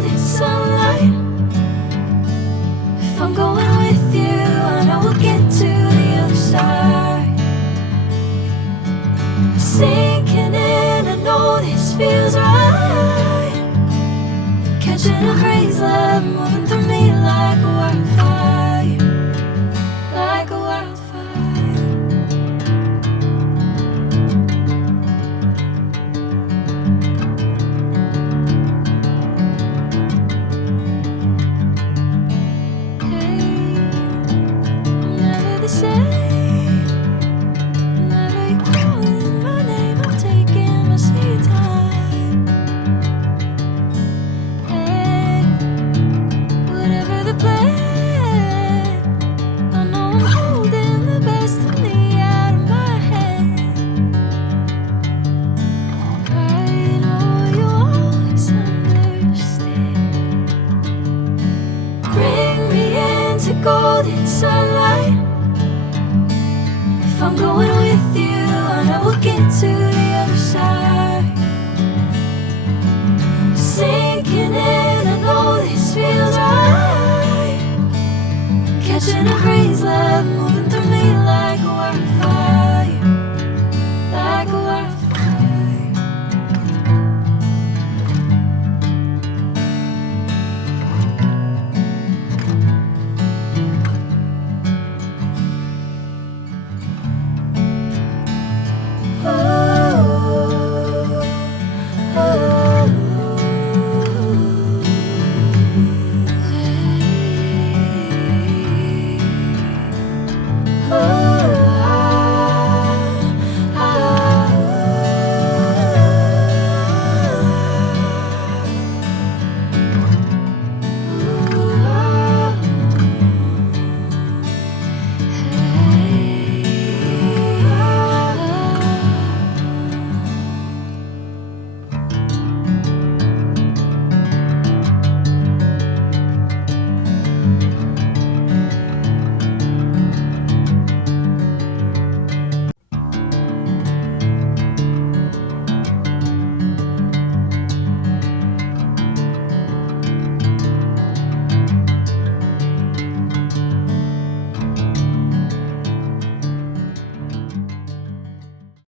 golden sunlight. If I'm going with you, I know we'll get to the other side. Sinking in, I know this feels right. Catching a crazy love moving through me like a wildfire, like a wildfire. Hey, I'm never the same. Whenever you're calling my name, I'm taking my sweet time. Hey, whatever the plan, I know I'm holding the best of me out of my hand. I know you'll always understand. Bring me into golden sunlight. If I'm going with you, I know we'll get to the other side. Sinking in, I know this feels right. Catching a crazy love moving